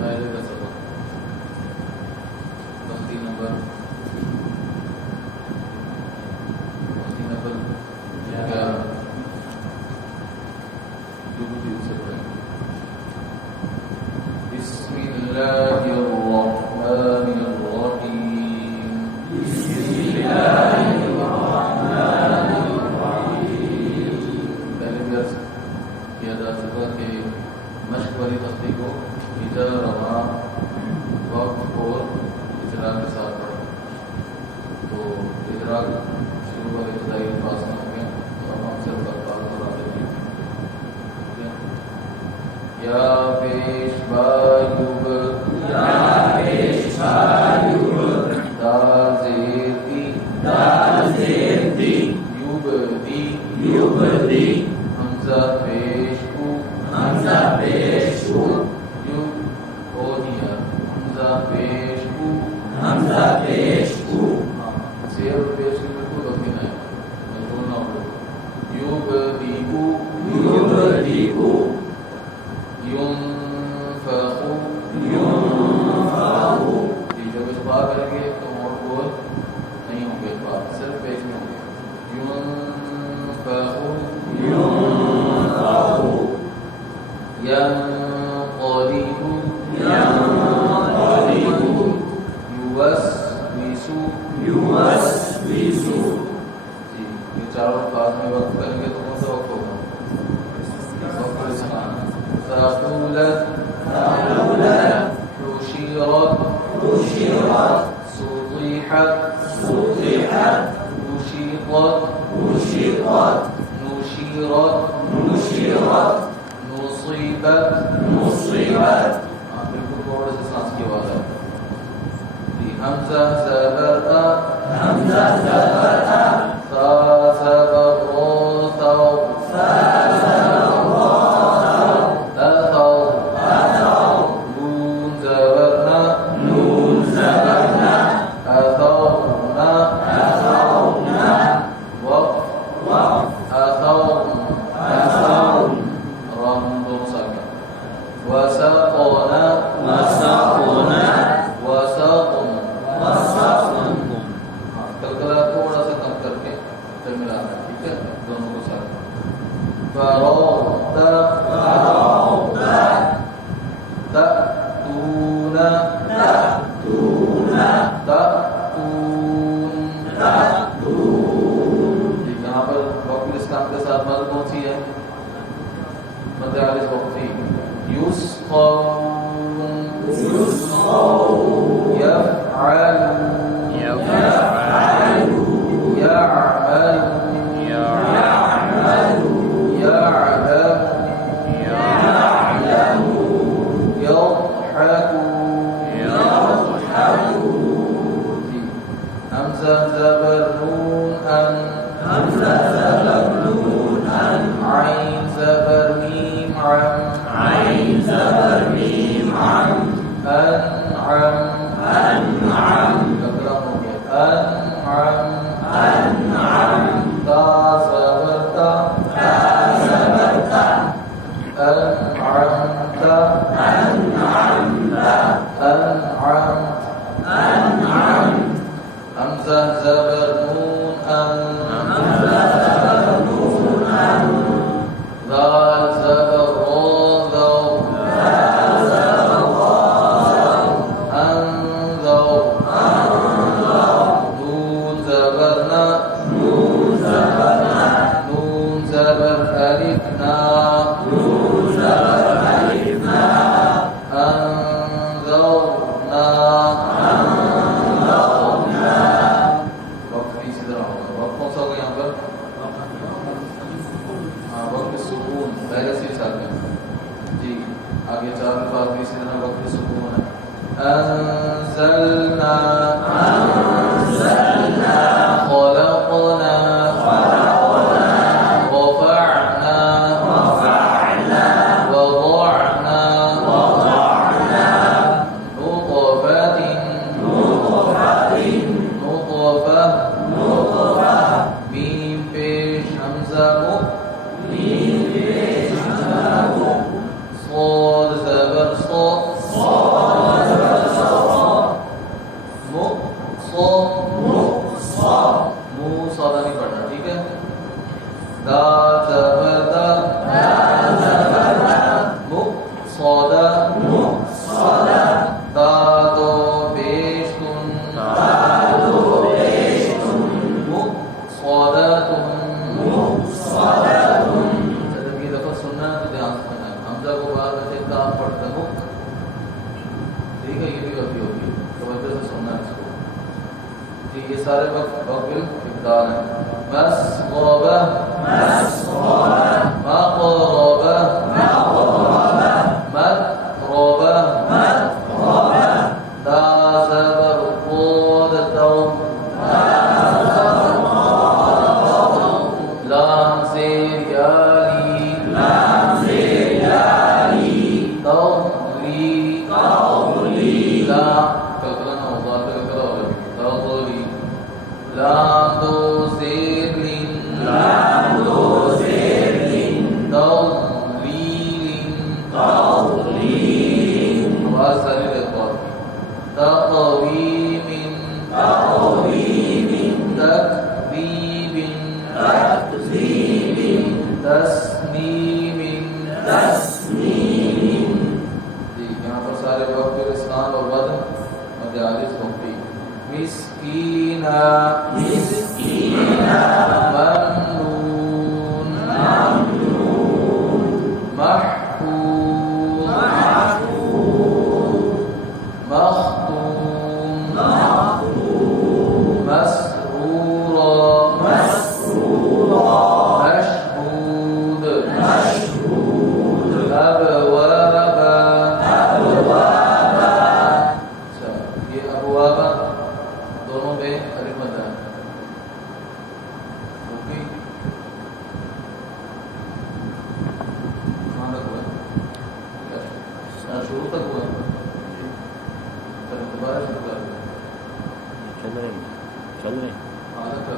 पहले का सबक पंक्ति नंबर 11 जुमले से पढ़ेंगे। बिस्मिल्लाहिर्रहमानिर्रहीम। पहले दर्स किया जा चुका कि मश्क वाली तख्ती को इधर रवा वक्त और इजरा के साथ पढ़ें। तो इजरा शुरू वाले इब्तदाई अल्फाज में हो गया, तो अब हम सिर्फ अल्फाज और आगे ठीक है। या पेशवायुब दाज़ेदी युबदी हमजा पेशु युब हो दिया हमजा पेशु शेर और पेश की बिल्कुल बदली ना है, मजबूर ना हो। युबदीकु युनफखु जब इस बात करेंगे तो और बोल नहीं होंगे, बात सिर्फ पेश में होंगे। युनफखु यनक़लिबु युवस्विसु। जी, ये चारों अल्फाज में वक्त करेंगे तो कौन सा वक्त होगा? फ़क़ूलत हुशिरत सुतिहत उशिक़त नुशिरत नुसिबत। बिल्कुल थोड़े से सांस की आवाज़ है। हमज़ा ज़बर ता ज़बर नून ज़बर अथौना वक़्फ़ राम दो साकिन वसक़ना कलकला थोड़ा सा कम करके फिर मिलाना, ठीक है, दोनों को साथ। फ़रग़्ता तअतून। यहाँ पर वक़्फ़ुल इस्लाम के साथ मद कौन सी है? मद आलिस वक़्फ़ी। युस्क़ौन हमज़ा ज़बर नून अन आइन ज़बर मीम अम अनअम कलम हो गया अनअम ता ज़बर ता अनअमता हमज़ा ज़बर नून अन ज़ाल ज़बर नून ज़बर अलिफ ना अंज़रना। वक्त इसी तरह होगा। वक्त कौन सा होगा यहाँ पर? हाँ, वक्त सुकून पहले से साथ में। जी, आगे चार अल्फाज में इसी तरह वक्त सुकून है। अंज़लना صاد زبر صاد मुक्सदा तादो पेशतुन मुक्सदातुन। जब ये दफा सुनना है तो ध्यान से सुनना है। हमजा को बार बचे काम पढ़ते मुक, ठीक है, ये भी गलती होगी, तवज्जो से सुनना है इसको। ठीक, ये सारे वक्त इब्दाल हैं। मस्ग़बा मक़रबा मक़रबा दाज़बर क़द तौम लाम ज़ेर याली तौली ला कल्पना ना होगा तो कल्पना हो जाएगी तौली लाम दो ज़ेर लिन तौलीलिन आवाज़ सारी रहता है। तक़वीमिन तकदीबिन तस्नीमिन। जी, यहाँ पर सारे वक्त इस्लाम और वज़न मध्यालिस होती। मिस्कीना ममनून महफूज़ मख़दूम मसरूरा मशहूद अबवाबा। अच्छा, ये अबवाबा दोनों में अलिफ मद है। ओके, कहाँ तक हुआ? शुरू तक हुआ, फिर दोबारा शुरू कर चल रहे आधा कर